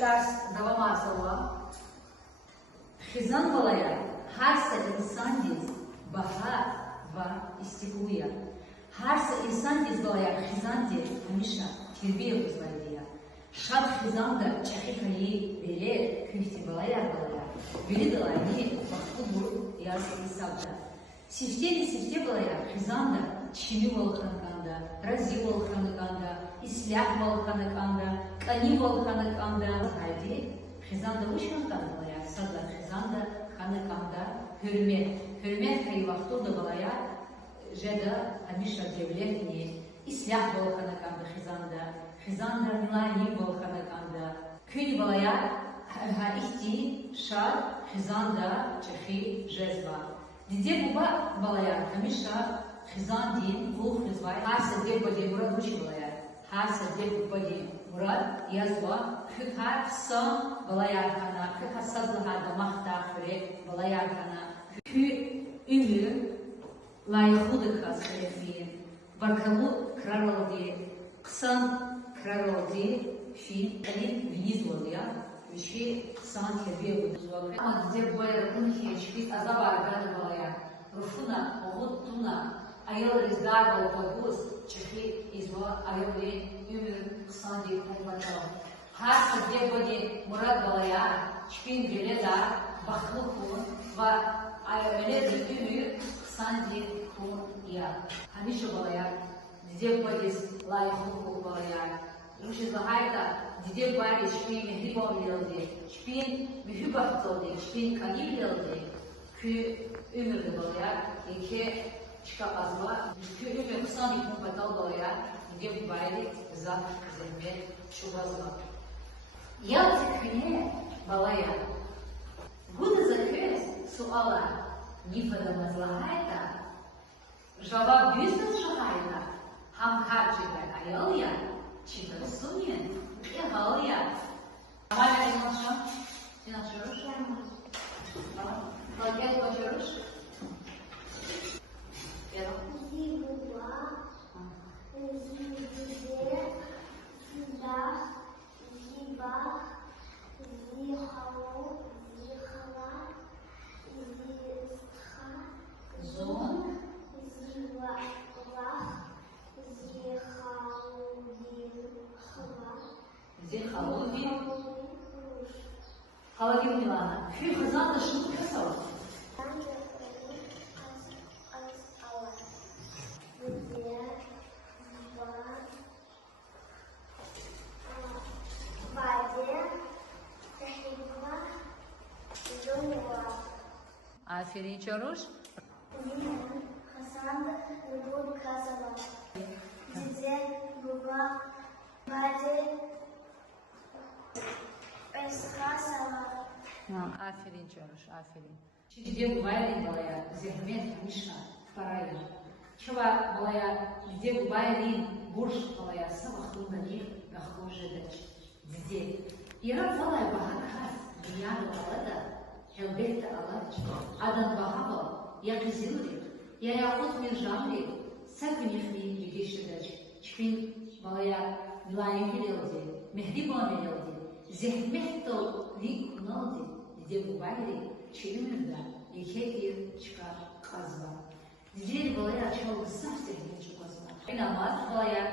ders devam arsalva. Хизан балая, харса инсан диз баха ва истикуя. Харса инсан диз балая хизан диз хамиша тербия узлайдия. Шаб хизанда чахикали беле күхти балая балая. Бели далайни бахту бур ясы исабда. Сифте балая хизанда чими волханканда, рази волханканда, ислях волханканда, кани волханканда. Хайди хизанда ушмантан балая. Sadla xizanda, xanıkanda, hürmet hayvaqtu da balaya, jeda hamisha devletini, islah bol xanıkanda xizanda milani bol xanıkanda, küni balaya, ha ihti, şar, xizanda, çehi, jezba. Dide buba balaya, hamisha xizandin, bu xizvay, harsa dev badi murad uçi balaya, harsa dev badi murad yazva, küthar san balaya kana, küthar sadlaha da mahtafire balaya kana, kü ümü layıklıdır kasrefiyin, vakalı kraroldi, kısan kraroldi, fin, elin viniz oluyor, üçü san terbiye budur. Ama diye bu yaratın hiçbir azab argadı balaya, rufuna, oğut tuna, ayol rizgar balpaguz, çehi izva ayoli ümür kısan diye kaybatalım. Her sadece böyle murad balaya, şpin geleda, baklı kun ve öyle zühtümü sanki kun ya. Hamişo balaya, diye böyle layıklı kun balaya. Ruşi zahayda, diye böyle şpin mehribam yıldı, şpin mühübat oldu, şpin kadim yıldı. Kü ümürdü balaya, iki çıka azma, kü ümür sanki kun batal balaya, diye böyle zat zehmet çubazma. Я закрыла балая. Буду закрыть суала. Не подамазлагайта. Жаваб бюстас шагайта. Хам харчига айолия. Читар сумен. Галия. Валя не нашла. Ты нашёшь? Плагиат пожрёшь? Халадим Милана. Фи хазанда шут касала. Aferin Çoruş. Hasan bu kazanma. Dize baba bade esasala. Aferin Çoruş, aferin. Şimdi diye bayram balaya, zehmet mişa, parayı. Çuva balaya, diye bayram burç balaya, sabahında değil, gahkoje deç. Diye. İran balaya bahar, dünyanın balada. Elbette alaç, adan bahava, ya kızıldır, ya yakut bir janri, sakın yıkmayın yediştirir. Çpin balaya mülayim edildi, mehribam edildi, zehmet dol lik noldi, diye bu bayri, çilimizde, yekekir çıkar kazma. Diğer balaya çoğu saf zehmet çıkazma. Namaz balaya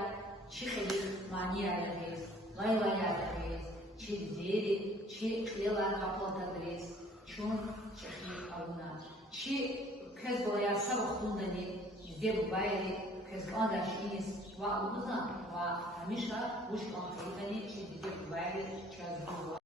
çıkılık maniyerleriz, laylayerleriz, çiğdiri, çiğkliler kapladırız, Чун чехи ауна. Чи көз балая сабахтундани дебу байри көз анда шинис ва удузан ва хамиша уш контролдани чи дебу байри чазу